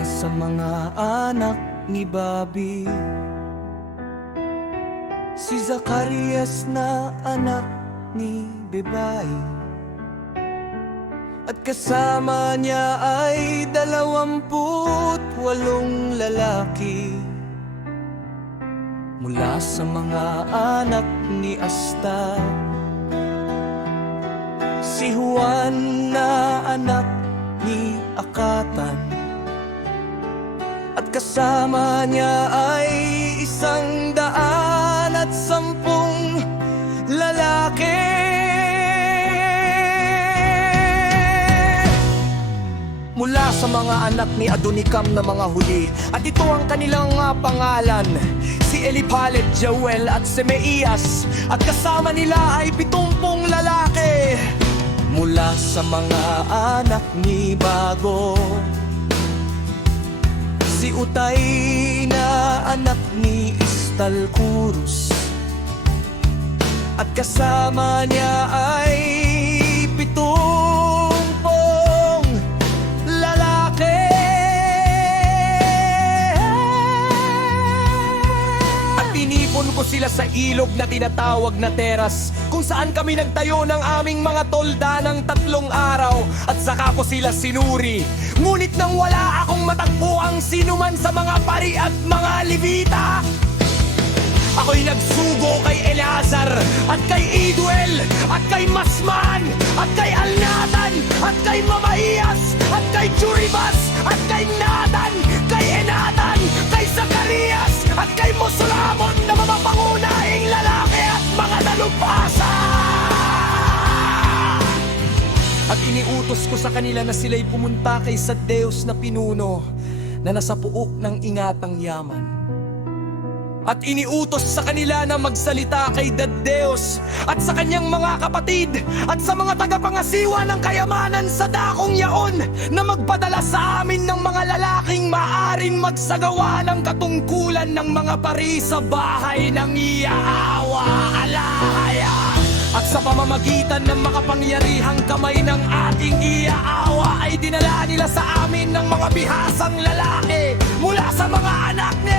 mula sa mga anak ni Bobby. Si Zacarias na anak ni Bebay, at kasama niya ay 28 lalaki. Mula sa mga anak ni Asta, si Juan na anak ni Akatan, at kasama niya ay 110 lalaki. Mula sa mga anak ni Adonicam na mga huli, at ito ang kanilang pangalan: si Elipalet, Joel at Semeias, at kasama nila ay 70 lalaki. Mula sa mga anak ni Bago, si Utay na anak ni Istalkurus, at kasama niya ay 70 lalaki. At tinipon ko sila sa ilog na tinatawag na teras, kung saan kami nagtayo ng aming mga tolda ng 3 araw. At saka ko sila sinuri, ngunit nang wala akong matagpo ang sinuman sa mga pari at mga Levita, ako'y nagsugo kay Eleazar, at kay Iduel, at kay Masman, at kay Alnatan, at kay Mamahias, at kay Juribas, at kay Natan, kay Enatan, kay Zacarias, at kay Mosulamon na mga pangunahing lalaki at mga talumpasa. At iniutos ko sa kanila na sila'y pumunta kay Sadeus na pinuno na nasa puok ng ingatang yaman. At iniutos sa kanila na magsalita kay Daddeus at sa kanyang mga kapatid at sa mga tagapangasiwa ng kayamanan sa dakong yaon na magpadala sa amin ng mga lalaking maaring magsagawa ng katungkulan ng mga pari sa bahay ng Yahwa Alahaya. At sa pamamagitan ng makapangyarihang kamay ng ating Yahwa ay dinala nila sa amin ng mga bihasang lalaki mula sa mga anak ni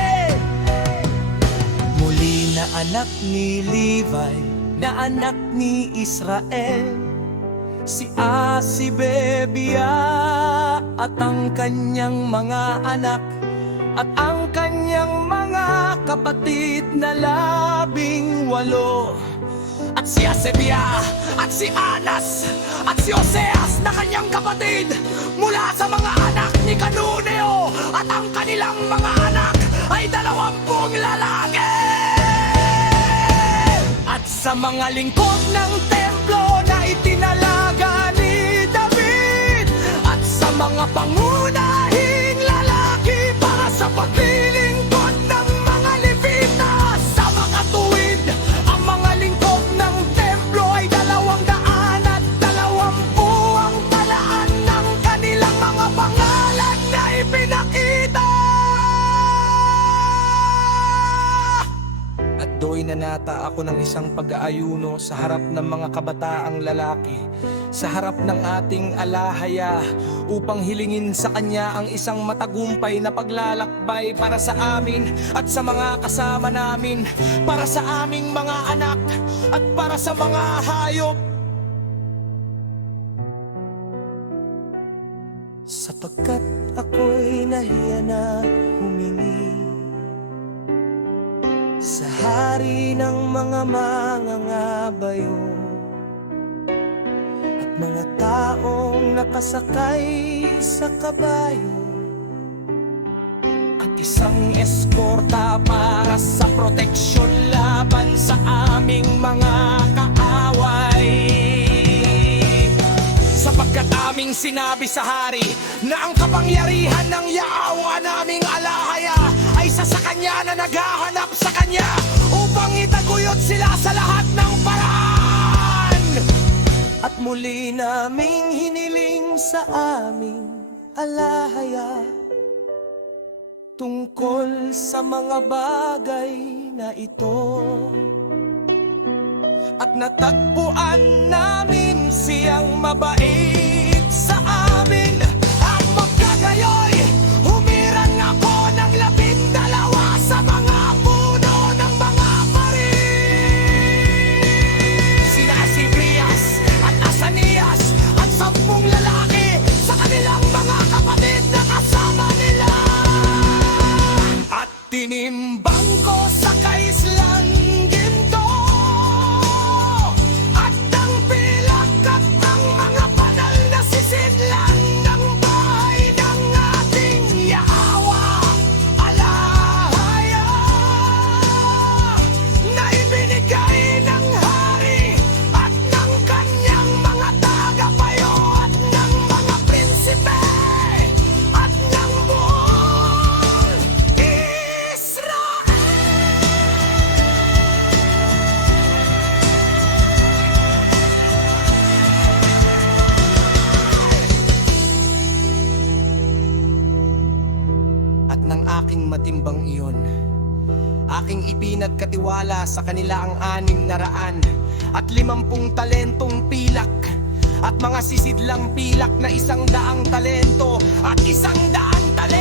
na anak ni Levi, na anak ni Israel, si Asibebia at ang kanyang mga anak, at ang kanyang mga kapatid na 18, at si Asebia, at si Anas, at si Oseas na kanyang kapatid mula sa mga anak ni Canuneo, at ang kanilang mga anak ay 20 lalaki. At sa mga lingkod ng templo na itinalaga ni David, at sa mga pangunahing lalaki para sa paglilingkod ng mga Levita, sa mga tuwid, ang mga lingkod ng templo ay 220 ang talaan ng kanilang mga pangalan na ipinakita. Do'y nanata ako ng isang pag-aayuno sa harap ng mga kabataang lalaki, sa harap ng ating Alahaya, upang hilingin sa kanya ang isang matagumpay na paglalakbay para sa amin at sa mga kasama namin, para sa aming mga anak at para sa mga hayop. Sapagkat ako'y nahiya na humingi sa hari ng mga mangangabayo at mga taong nakasakay sa kabayo, at isang eskorta para sa proteksyon laban sa aming mga kaaway. Sapagkat aming sinabi sa hari na ang kapangyarihan ng Yahwa naming Alahaya ay sa kanya na naghahanap sa kanya upang itaguyod sila sa lahat ng paraan. At muli naming hiniling sa aming Alahaya tungkol sa mga bagay na ito, at natagpuan namin siyang mabait sa amin. At magkagayoy Tinimbang ko sa kaislang ginto at ang pilak at ang mga banal na sisidlan ng bahay ng ating Yahawa Alahaya na ibinigay ng hari at ng kanyang mga tagapayo at ng mga prinsipe at ng buong Israel. At ng aking matimbang iyon, aking ipinagkatiwala sa kanila ang 600 at 50 talentong pilak at mga sisidlang pilak na 100 talento at 100 talento.